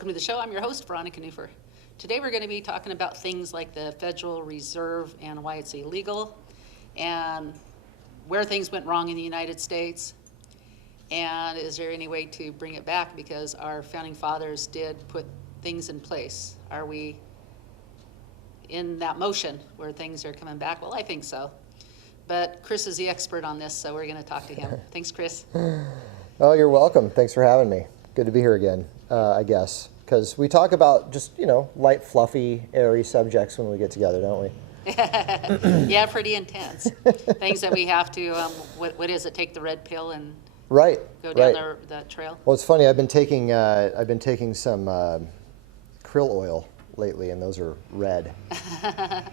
Welcome to the show. I'm your host, Veronica Newfer. Today we're going to be talking about things like the Federal Reserve and why it's illegal, and where things went wrong in the United States, and is there any way to bring it back, because our founding fathers did put things in place. Are we in that motion where things are coming back? Well, I think so. But Chris is the expert on this, so we're going to talk to him. Thanks, Chris. Oh, you're welcome. Thanks for having me. Good to be here again, I guess. Because we talk about just, light, fluffy, airy subjects when we get together, don't we? Yeah, pretty intense. Things that we have to, what is it, take the red pill and go down the trail? Well, it's funny. I've been taking some krill oil lately, and those are red.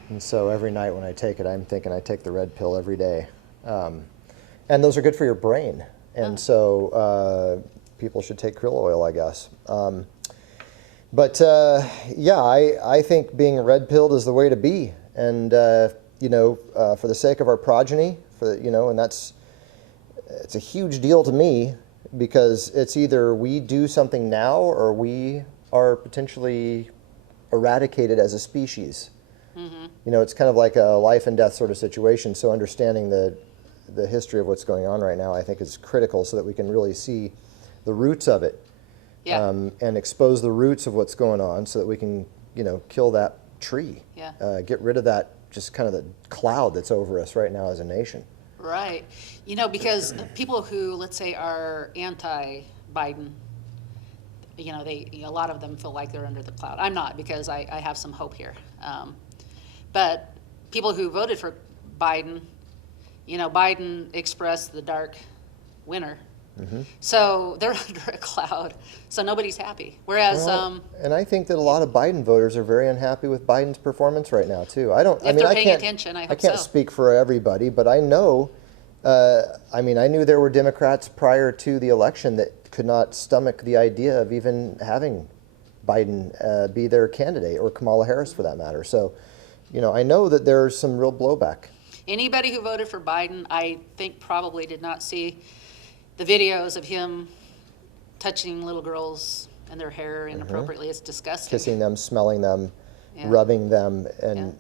And so every night when I take it, I'm thinking I take the red pill every day. And those are good for your brain. And so people should take krill oil, I guess. I think being red-pilled is the way to be. And, for the sake of our progeny, and it's a huge deal to me, because it's either we do something now or we are potentially eradicated as a species. Mm-hmm. It's kind of like a life and death sort of situation. So understanding the history of what's going on right now, I think, is critical, so that we can really see the roots of it. Yeah. And expose the roots of what's going on, so that we can, kill that tree. Yeah. Get rid of that, just kind of the cloud that's over us right now as a nation. Right. Because people who, let's say, are anti-Biden, a lot of them feel like they're under the cloud. I'm not, because I have some hope here. But people who voted for Biden, Biden expressed the dark winter. Mm-hmm. So they're under a cloud, so nobody's happy. Whereas, and I think that a lot of Biden voters are very unhappy with Biden's performance right now too. If they're paying attention, I can't speak for everybody, but I know. I knew there were Democrats prior to the election that could not stomach the idea of even having Biden be their candidate, or Kamala Harris for that matter. So, I know that there's some real blowback. Anybody who voted for Biden, I think, probably did not see the videos of him touching little girls and their hair inappropriately. Mm-hmm. It's disgusting. Kissing them, smelling them, rubbing them, and,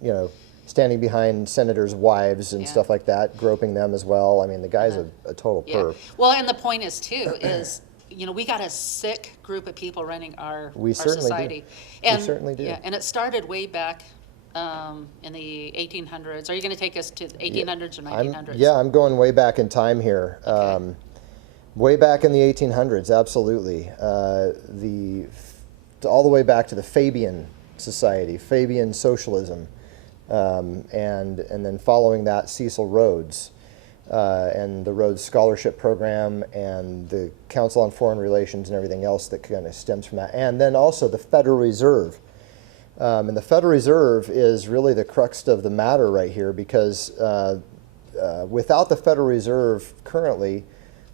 standing behind senators' wives and stuff like that, groping them as well. I mean, the guy's a total perv. Well, and the point is, too, is, we got a sick group of people running our society. We certainly do. Yeah, and it started way back in the 1800s. Are you going to take us to the 1800s or 1900s? I'm going way back in time here. Okay. Way back in the 1800s, absolutely. All the way back to the Fabian Society, Fabian socialism, and then following that, Cecil Rhodes, and the Rhodes Scholarship Program, and the Council on Foreign Relations, and everything else that kind of stems from that. And then also the Federal Reserve. And the Federal Reserve is really the crux of the matter right here, because without the Federal Reserve currently,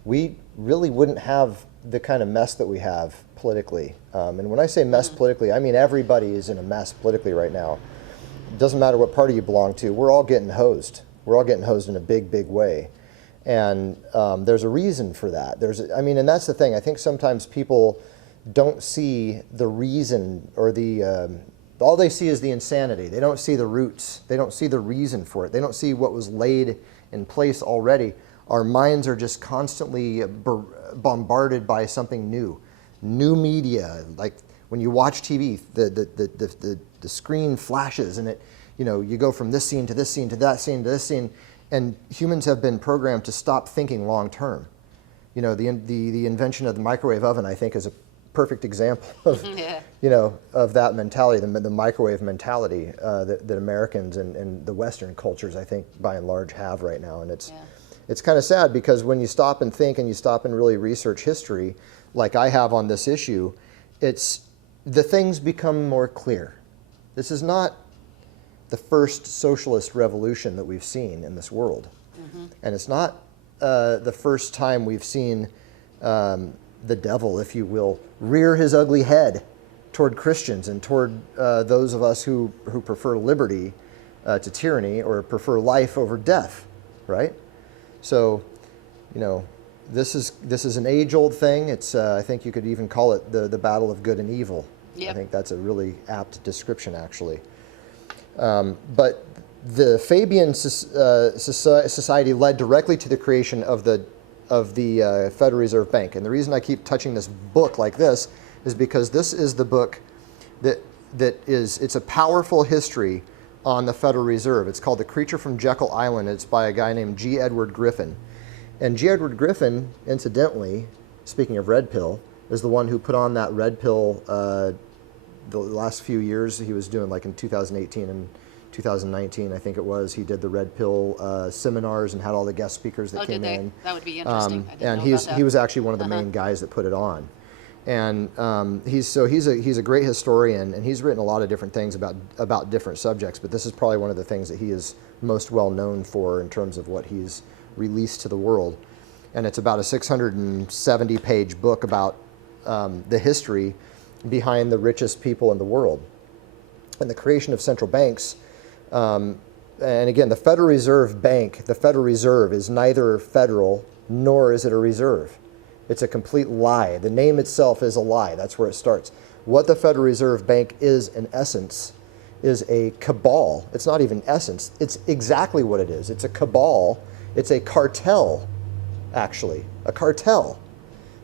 we really wouldn't have the kind of mess that we have politically. And when I say mess politically, I mean everybody is in a mess politically right now. It doesn't matter what party you belong to, we're all getting hosed. We're all getting hosed in a big, big way. And there's a reason for that. And that's the thing. I think sometimes people don't see the reason, or all they see is the insanity. They don't see the roots. They don't see the reason for it. They don't see what was laid in place already. Our minds are just constantly bombarded by something new media. Like when you watch TV, the screen flashes, and you go from this scene to this scene to that scene to this scene, and humans have been programmed to stop thinking long term. The invention of the microwave oven, I think, is a perfect example of of that mentality, the microwave mentality that Americans and the Western cultures, I think, by and large, have right now, and it's kind of sad, because when you stop and think and you stop and really research history, like I have on this issue, the things become more clear. This is not the first socialist revolution that we've seen in this world. Mm-hmm. And it's not the first time we've seen the devil, if you will, rear his ugly head toward Christians and toward those of us who prefer liberty to tyranny, or prefer life over death, right? So, this is an age-old thing. It's I think you could even call it the battle of good and evil. Yep. I think that's a really apt description, actually. But the Fabian Society led directly to the creation of the Federal Reserve Bank. And the reason I keep touching this book like this is because this is the book it's a powerful history on the Federal Reserve. It's called The Creature from Jekyll Island. It's by a guy named G. Edward Griffin. And G. Edward Griffin, incidentally, speaking of red pill, is the one who put on that red pill the last few years. He was doing, like in 2018 and 2019, I think it was. He did the red pill seminars and had all the guest speakers that came in. That would be interesting. I didn't And know about that. he was actually one of the main guys that put it on. And he's a great historian, and he's written a lot of different things about different subjects. But this is probably one of the things that he is most well known for in terms of what he's released to the world. And it's about a 670-page book about the history behind the richest people in the world and the creation of central banks. And again, the Federal Reserve Bank, the Federal Reserve, is neither federal nor is it a reserve. It's a complete lie. The name itself is a lie. That's where it starts. What the Federal Reserve Bank is, in essence, is a cabal. It's not even essence. It's exactly what it is. It's a cabal. It's a cartel, actually. A cartel.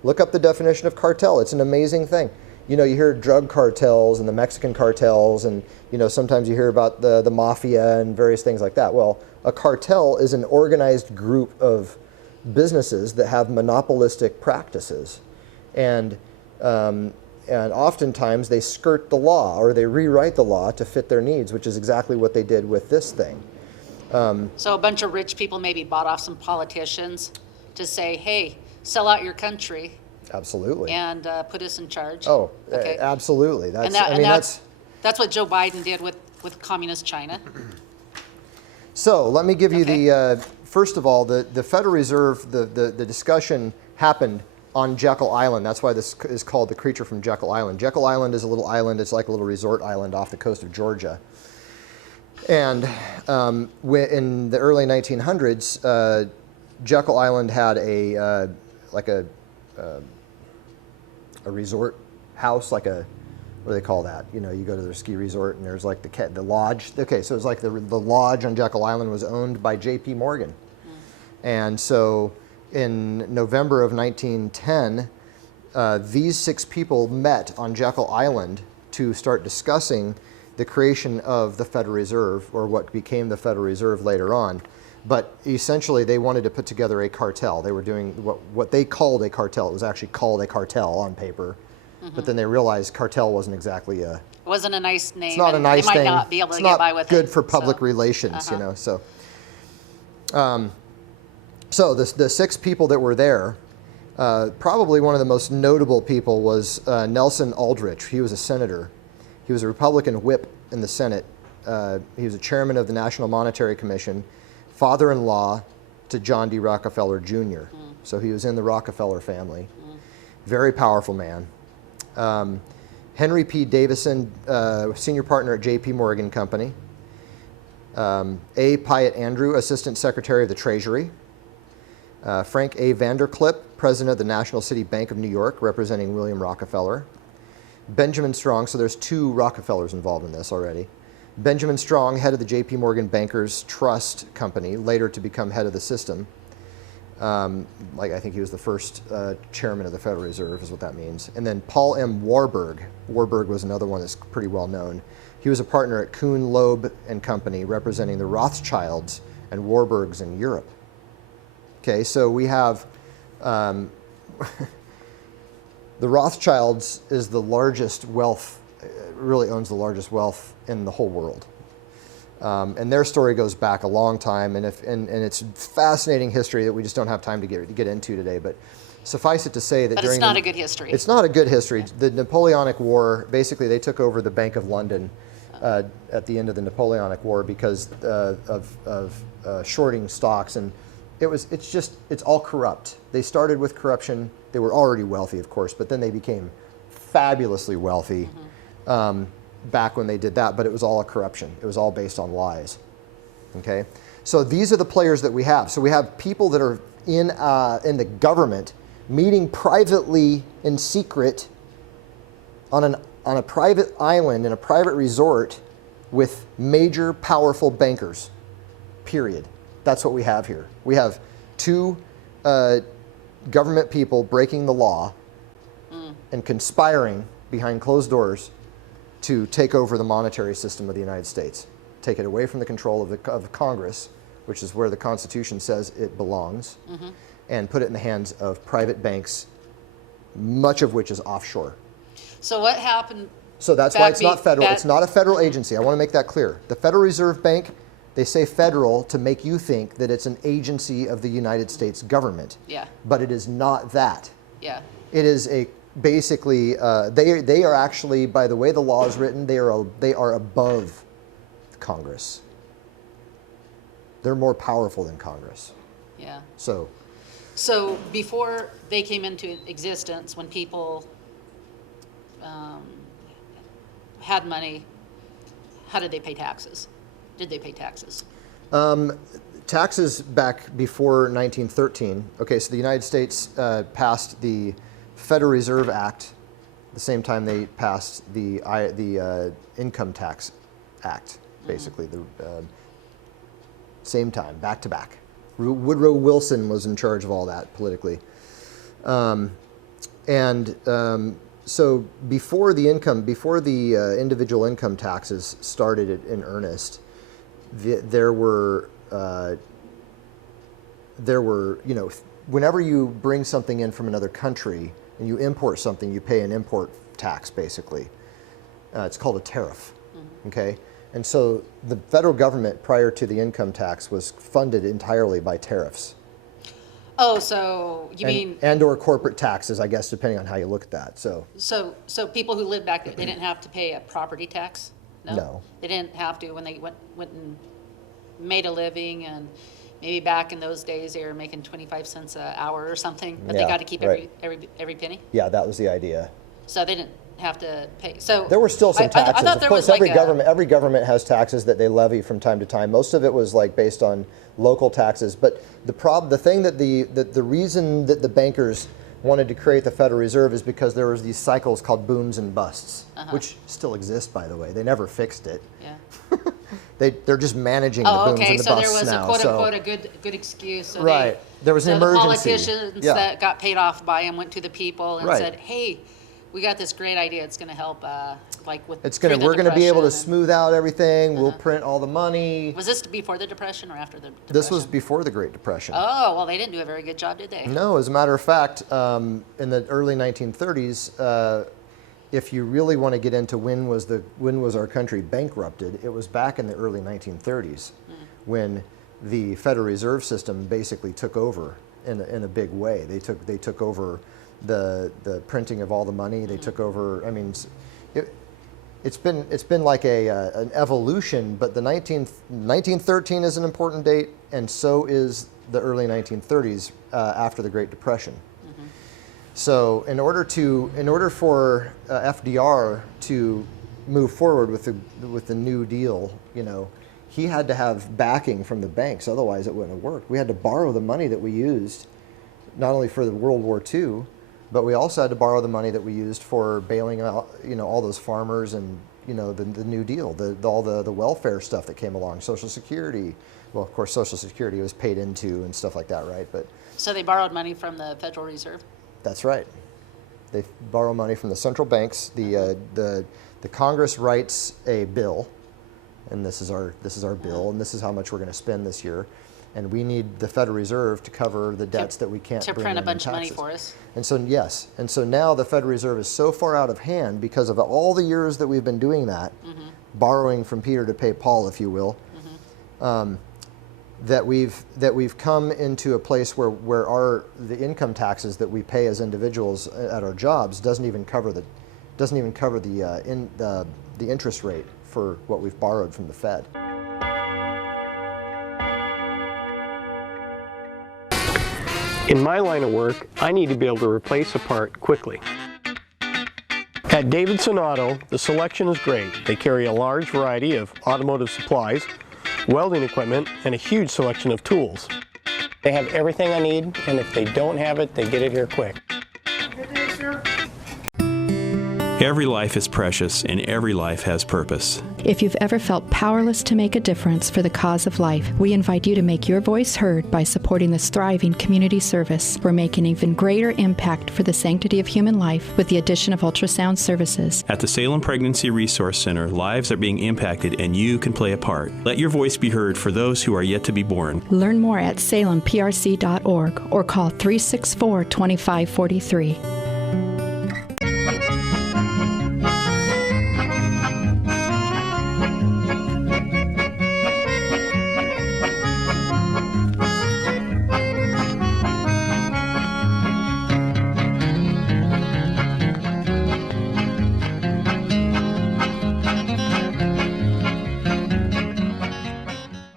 Look up the definition of cartel. It's an amazing thing. You know, you hear drug cartels and the Mexican cartels, and you know, sometimes you hear about the mafia and various things like that. Well, a cartel is an organized group of businesses that have monopolistic practices, and oftentimes they skirt the law or they rewrite the law to fit their needs, which is exactly what they did with this thing. So a bunch of rich people maybe bought off some politicians to say, hey, sell out your country. Absolutely. And put us in charge. Oh, Okay. absolutely. That's, that's what Joe Biden did with communist China. So let me give you the, first of all, the Federal Reserve, the discussion happened on Jekyll Island. That's why this is called The Creature from Jekyll Island. Jekyll Island is a little island. It's like a little resort island off the coast of Georgia. And in the early 1900s, Jekyll Island had a resort house, like a, what do they call that? You know, you go to their ski resort and there's like the lodge. Okay, so it's like the lodge on Jekyll Island was owned by J.P. Morgan. And so in November of 1910, these 6 people met on Jekyll Island to start discussing the creation of the Federal Reserve, or what became the Federal Reserve later on. But essentially, they wanted to put together a cartel. They were doing what they called a cartel. It was actually called a cartel on paper. But then they realized cartel wasn't exactly a... It wasn't a nice name. It's not a nice thing. They might thing. not be able to it's get by with not good it. for public relations, you know. So the 6 people that were there, probably one of the most notable people was Nelson Aldrich. He was a senator. He was a Republican whip in the Senate. He was a chairman of the National Monetary Commission, father-in-law to John D. Rockefeller Jr. So he was in the Rockefeller family. Very powerful man. Henry P. Davison, senior partner at J.P. Morgan Company. A. Pyatt Andrew, Assistant Secretary of the Treasury. Frank A. Vanderclip, President of the National City Bank of New York, representing William Rockefeller. Benjamin Strong, so there's 2 Rockefellers involved in this already. Benjamin Strong, head of the J.P. Morgan Bankers Trust Company, later to become head of the system. Like I think he was the first chairman of the Federal Reserve, is what that means. And then Paul M. Warburg. Warburg was another one that's pretty well known. He was a partner at Kuhn, Loeb and Company, representing the Rothschilds and Warburgs in Europe. Okay, so we have the Rothschilds is the largest wealth, really owns the largest wealth in the whole world. And their story goes back a long time, and it's fascinating history that we just don't have time to get into today. But suffice it to say that But it's not a good history. It's not a good history. The Napoleonic War, basically, they took over the Bank of London at the end of the Napoleonic War because of shorting stocks, and it's all corrupt. They started with corruption. They were already wealthy, of course, but then they became fabulously wealthy. Back when they did that, but it was all a corruption. It was all based on lies. Okay, so these are the players that we have. So we have people that are in the government meeting privately in secret on on a private island in a private resort with major, powerful bankers, period. That's what we have here. We have two government people breaking the law and conspiring behind closed doors to take over the monetary system of the United States, take it away from the control of Congress, which is where the Constitution says it belongs, and put it in the hands of private banks, much of which is offshore. So what happened? So that's why it's not federal. It's not a federal agency. I want to make that clear. The Federal Reserve Bank, they say federal to make you think that it's an agency of the United States government. Yeah. But it is not that. Yeah. It is a basically they are actually, by the way the law is written, they are above Congress. They're more powerful than Congress. Yeah. So before they came into existence, when people had money, how did they pay taxes? Did they pay taxes? Taxes back before 1913. Okay, so the United States passed the Federal Reserve Act the same time they passed the Income Tax Act, basically the same time, back to back. Woodrow Wilson was in charge of all that politically, so before the individual income taxes started in earnest, there were whenever you bring something in from another country and you import something, you pay an import tax basically. It's called a tariff. Okay, and so the federal government prior to the income tax was funded entirely by tariffs. Oh, so you mean or corporate taxes, I guess, depending on how you look at that. So people who lived back there, they didn't have to pay a property tax? No. They didn't have to when they went and made a living, and maybe back in those days they were making 25 cents an hour or something, but they Yeah, got to keep right. every penny? Yeah, that was the idea. So they didn't have to pay. So There were still some taxes. I thought Of there course, was like every government has taxes that they levy from time to time. Most of it was like based on local taxes. But the reason that the bankers wanted to create the Federal Reserve is because there was these cycles called booms and busts, which still exist, by the way. They never fixed it. Yeah. They're just managing the booms and the busts now. So there was a quote-unquote a good excuse. So right. There was an emergency. The politicians that got paid off by him went to the people and Right. said, hey, we got this great idea. It's going to help We're going to be able to and- smooth out everything. We'll print all the money. Was this before the Depression or after the Depression? This was before the Great Depression. Oh, well, they didn't do a very good job, did they? No, as a matter of fact, in the early 1930s, if you really want to get into when was our country bankrupted, it was back in the early 1930s when the Federal Reserve System basically took over in a big way. They took over the printing of all the money. They took over. I mean, it's been like an evolution. But the 1913 is an important date, and so is the early 1930s after the Great Depression. So in order for FDR to move forward with the New Deal, he had to have backing from the banks. Otherwise, it wouldn't have worked. We had to borrow the money that we used, not only for the World War II, but we also had to borrow the money that we used for bailing out, all those farmers and the New Deal, all the welfare stuff that came along, Social Security. Well, of course, Social Security was paid into and stuff like that, right? But So they borrowed money from the Federal Reserve? that's right. They borrow money from the central banks. The Congress writes a bill, and this is our bill, and this is how much we're going to spend this year, and we need the Federal Reserve to cover the debts that we can't To bring print a in bunch of taxes. money for us? And so now the Federal Reserve is so far out of hand because of all the years that we've been doing that, borrowing from Peter to pay Paul, if you will. That we've come into a place where the income taxes that we pay as individuals at our jobs doesn't even cover the interest rate for what we've borrowed from the Fed. In my line of work, I need to be able to replace a part quickly. At Davidson Auto, the selection is great. They carry a large variety of automotive supplies, welding equipment, and a huge selection of tools. They have everything I need, and if they don't have it, they get it here quick. Every life is precious and every life has purpose. If you've ever felt powerless to make a difference for the cause of life, we invite you to make your voice heard by supporting this thriving community service. We're making an even greater impact for the sanctity of human life with the addition of ultrasound services. At the Salem Pregnancy Resource Center, lives are being impacted and you can play a part. Let your voice be heard for those who are yet to be born. Learn more at salemprc.org or call 364-2543.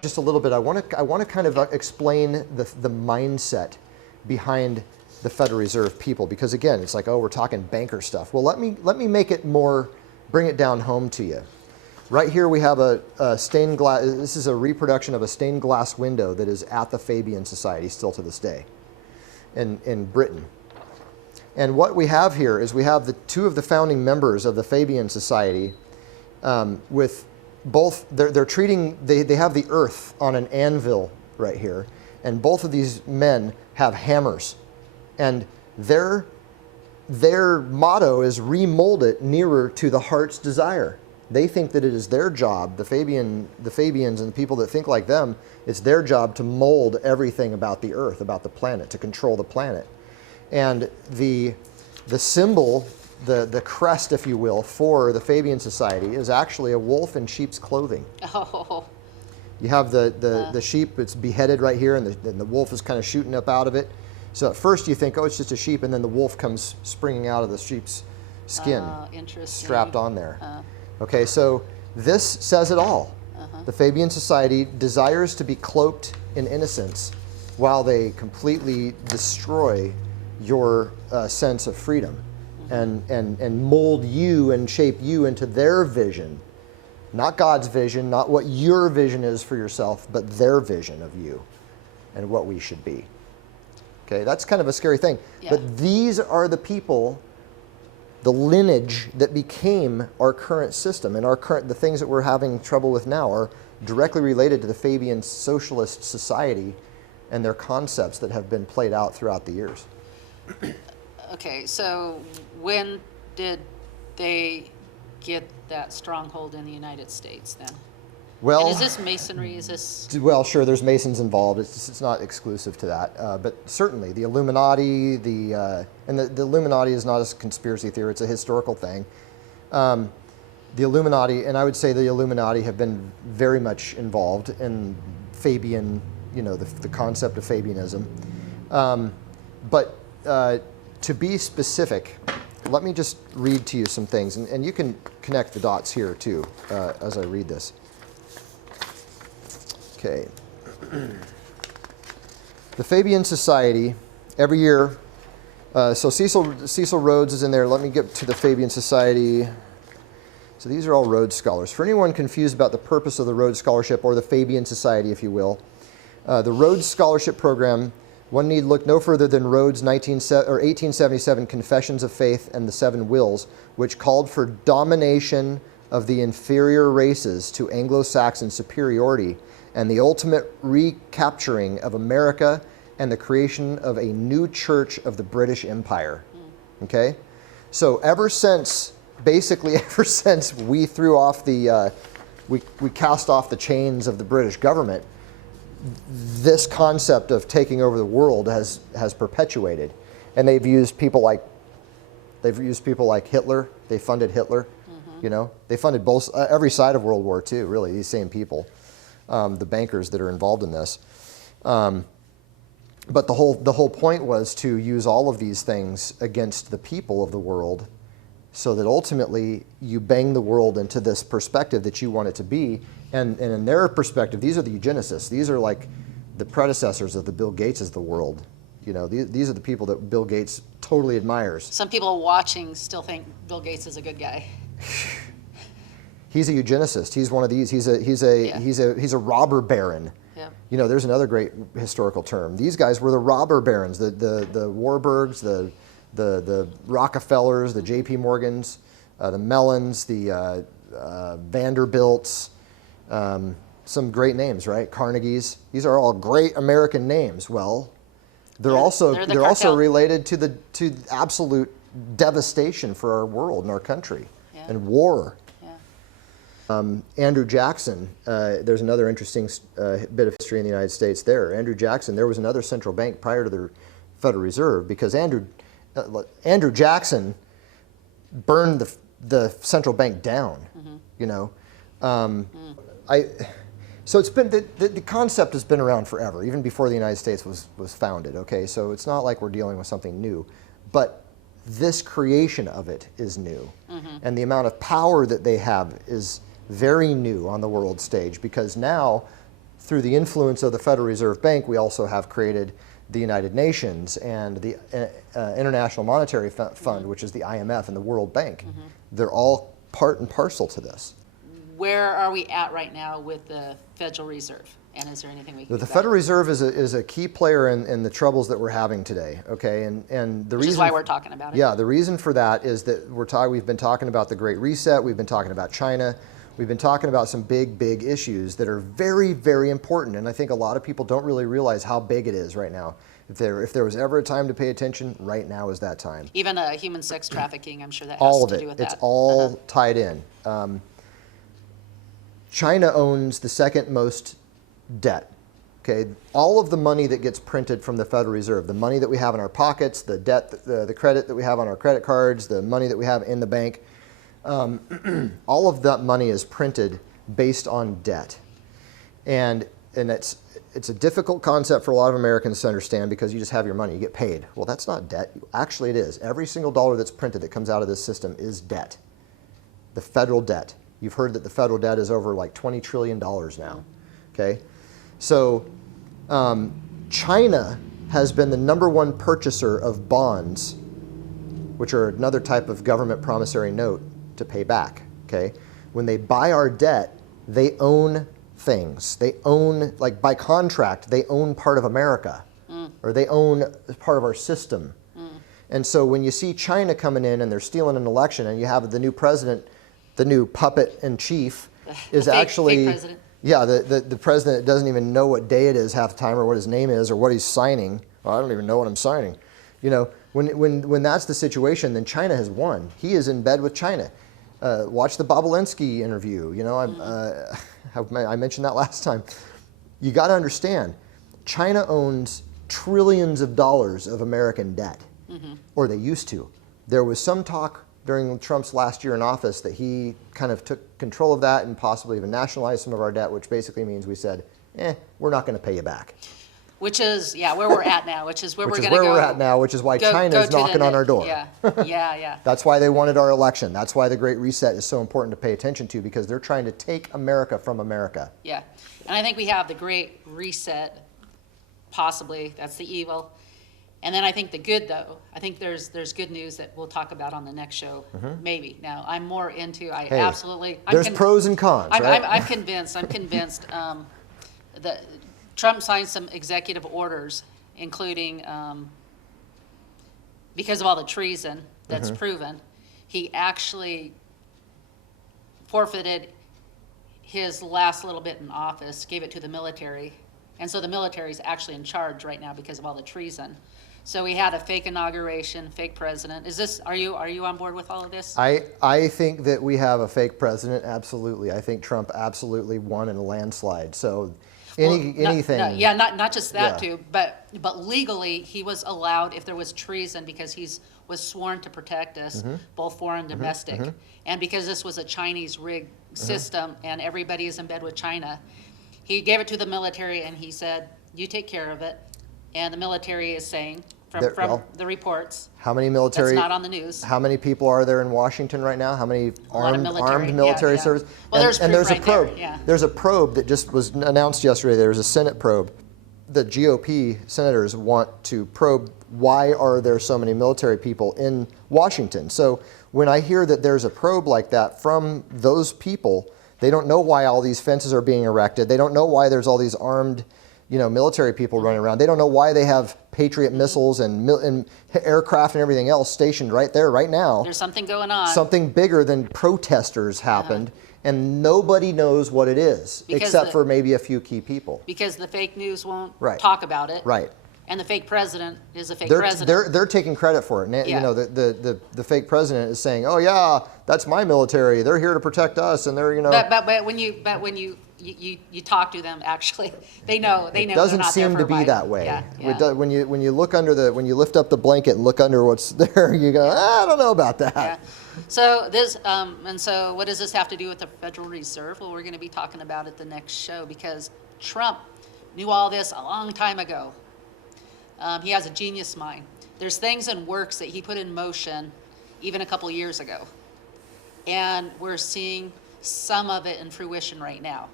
Just a little bit, I want to kind of explain the mindset behind the Federal Reserve people, because again, it's like, oh, we're talking banker stuff. Well, let me make it more, bring it down home to you. Right here we have a stained glass. This is a reproduction of a stained glass window that is at the Fabian Society still to this day in Britain. And what we have here is we have the two of the founding members of the Fabian Society with both, they're treating, they have the earth on an anvil right here, and both of these men have hammers. And their motto is remold it nearer to the heart's desire. They think that it is their job, the Fabians and the people that think like them, it's their job to mold everything about the earth, about the planet, to control the planet. And the symbol, the crest, if you will, for the Fabian Society is actually a wolf in sheep's clothing. Oh. You have the sheep, it's beheaded right here, and the wolf is kind of shooting up out of it. So at first you think, oh, it's just a sheep, and then the wolf comes springing out of the sheep's skin, strapped on there. Okay, so this says it all. The Fabian Society desires to be cloaked in innocence while they completely destroy your sense of freedom and mold you and shape you into their vision. Not God's vision, not what your vision is for yourself, but their vision of you and what we should be. Okay, that's kind of a scary thing. Yeah. But these are the people, the lineage that became our current system, and the things that we're having trouble with now are directly related to the Fabian Socialist Society and their concepts that have been played out throughout the years. Okay, so when did they get that stronghold in the United States then? Well, And is this Masonry? Is this? well, sure, there's Masons involved. It's not exclusive to that, but certainly the Illuminati, the Illuminati is not a conspiracy theory; it's a historical thing. The Illuminati, and I would say the Illuminati have been very much involved in Fabian, the concept of Fabianism. But to be specific, let me just read to you some things, and you can connect the dots here too as I read this. Okay. The Fabian Society, every year, so Cecil Rhodes is in there. Let me get to the Fabian Society. So these are all Rhodes Scholars. For anyone confused about the purpose of the Rhodes Scholarship, or the Fabian Society, if you will, the Rhodes Scholarship Program, one need look no further than Rhodes' 1877 Confessions of Faith and the Seven Wills, which called for domination of the inferior races to Anglo-Saxon superiority and the ultimate recapturing of America and the creation of a new church of the British Empire. Okay? So basically ever since we threw off we cast off the chains of the British government, this concept of taking over the world has perpetuated. And they've used people like Hitler. They funded Hitler. They funded every side of World War II, really, these same people. The bankers that are involved in this. But the whole point was to use all of these things against the people of the world, so that ultimately you bang the world into this perspective that you want it to be. And in their perspective, these are the eugenicists. These are like the predecessors of the Bill Gateses of the world. These are the people that Bill Gates totally admires. Some people watching still think Bill Gates is a good guy. He's a eugenicist. He's one of these. He's a robber baron. Yeah. There's another great historical term. These guys were the robber barons, the Warburgs, the Rockefellers, the J.P. Morgans. the Mellons, the Vanderbilts, some great names, right? Carnegies. These are all great American names. Well, they're also cartel. related to absolute devastation for our world and our country, Yeah. and war. Yeah. Andrew Jackson, there's another interesting bit of history in the United States there. Andrew Jackson, there was another central bank prior to the Federal Reserve, because Andrew Jackson burned the central bank down. You know, so it's been the concept has been around forever, even before the United States was founded. Okay, so it's not like we're dealing with something new, but this creation of it is new, and the amount of power that they have is very new on the world stage, because now, through the influence of the Federal Reserve Bank, we also have created the United Nations and the International Monetary Fund, which is the IMF, and the World Bank. They're all part and parcel to this. Where are we at right now with the Federal Reserve? And is there anything we can do The about Federal it? Reserve is a key player in the troubles that we're having today. Okay, and the Which reason is why we're talking about it. Yeah, the reason for that is that we've been talking about the Great Reset. We've been talking about China. We've been talking about some big issues that are very, very important, and I think a lot of people don't really realize how big it is right now. If there was ever a time to pay attention, right now is that time. Even human sex trafficking, I'm sure that has All of to it. do with that. It's all tied in. China owns the second most debt. Okay, all of the money that gets printed from the Federal Reserve, the money that we have in our pockets, the debt, the credit that we have on our credit cards, the money that we have in the bank, all of that money is printed based on debt, and it's a difficult concept for a lot of Americans to understand, because you just have your money, you get paid. Well, that's not debt. Actually, it is. Every single dollar that's printed that comes out of this system is debt. The federal debt. You've heard that the federal debt is over like $20 trillion now. Okay, so China has been the #1 purchaser of bonds, which are another type of government promissory note to pay back. Okay, when they buy our debt, they own things. They own, like by contract, they own part of America, or they own part of our system. And so when you see China coming in and they're stealing an election, and you have the new president, the new puppet in chief, is actually, fake president. yeah, the president doesn't even know what day it is half the time, or what his name is, or what he's signing. Well, I don't even know what I'm signing. You know, when that's the situation, then China has won. He is in bed with China. Watch the Bobolinsky interview. You know, I mentioned that last time. You got to understand, China owns trillions of dollars of American debt, or they used to. There was some talk during Trump's last year in office that he kind of took control of that and possibly even nationalized some of our debt, which basically means we said, we're not going to pay you back. Which is, yeah, where we're at now, which is where Which we're is going to where go. we're at now, which is why go China's to the knocking on our door. Yeah, yeah. That's why they wanted our election. That's why the Great Reset is so important to pay attention to, because they're trying to take America from America. Yeah, and I think we have the Great Reset, possibly, that's the evil. And then I think the good, though, I think there's good news that we'll talk about on the next show, maybe. Now, I'm more into, absolutely. There's pros and cons, right? I'm convinced that Trump signed some executive orders, including, because of all the treason that's proven, he actually forfeited his last little bit in office, gave it to the military. And so the military is actually in charge right now because of all the treason. So we had a fake inauguration, fake president. Are you on board with all of this? I think that we have a fake president, absolutely. I think Trump absolutely won in a landslide. So anything. Not just that Yeah. too, but legally he was allowed, if there was treason, because he was sworn to protect us, both foreign and domestic. And because this was a Chinese rigged system and everybody is in bed with China, he gave it to the military and he said, you take care of it. And the military is saying, from the reports, how many military? that's not on the news. How many people are there in Washington right now? How many lot of armed military yeah. service? Well, there's proof there's right a probe. there, yeah. There's a probe that just was announced yesterday. There's a Senate probe. The GOP senators want to probe why are there so many military people in Washington. So when I hear that there's a probe like that from those people, they don't know why all these fences are being erected. They don't know why there's all these armed, military people running around. They don't know why they have Patriot missiles and aircraft and everything else stationed right there, right now. There's something going on. Something bigger than protesters happened, and nobody knows what it is, except for maybe a few key people. Because the fake news won't Right. talk about it. Right. And the fake president is a fake president. They're taking credit for it. And, Yeah. the fake president is saying, "Oh yeah, that's my military. They're here to protect us," and they're But when you talk to them, actually, they know It they're doesn't not there seem for to be Biden. that way. Yeah, It does- when you look under when you lift up the blanket and look under what's there, you go, I don't know about that. Yeah. So this and so what does this have to do with the Federal Reserve? Well, we're going to be talking about it the next show because Trump knew all this a long time ago. He has a genius mind. There's things and works that he put in motion even a couple years ago, and we're seeing some of it in fruition right now.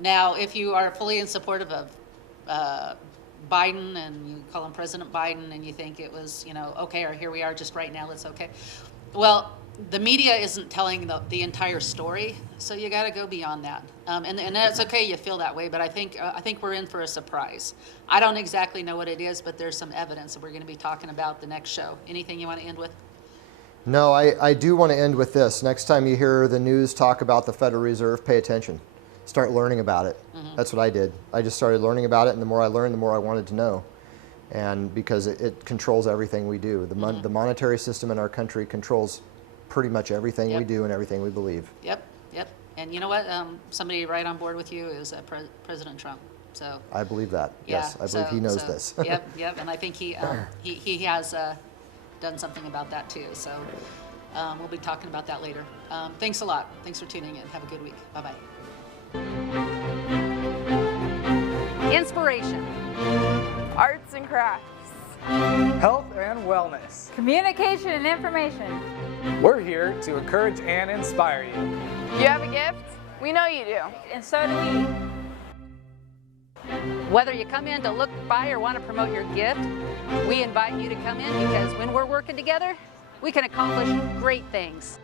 Now, if you are fully in support of Biden and you call him President Biden and you think it was, okay, or here we are just right now, it's okay. Well, the media isn't telling the entire story, so you got to go beyond that. And that's okay, you feel that way, but I think we're in for a surprise. I don't exactly know what it is, but there's some evidence that we're going to be talking about the next show. Anything you want to end with? No, I do want to end with this. Next time you hear the news talk about the Federal Reserve, pay attention. Start learning about it. Mm-hmm. That's what I did. I just started learning about it, and the more I learned, the more I wanted to know. And because it controls everything we do. The monetary system in our country controls pretty much everything we do and everything we believe. Yep. And you know what? Somebody right on board with you is President Trump. So I believe that. yeah, Yes, I believe he knows this. Yep, and I think he has done something about that too. So we'll be talking about that later. Thanks a lot. Thanks for tuning in. Have a good week. Bye-bye. Inspiration. Arts and crafts. Health and wellness. Communication and information. We're here to encourage and inspire you. You have a gift? We know you do. And so do we. Whether you come in to look, buy, or want to promote your gift, we invite you to come in because when we're working together, we can accomplish great things.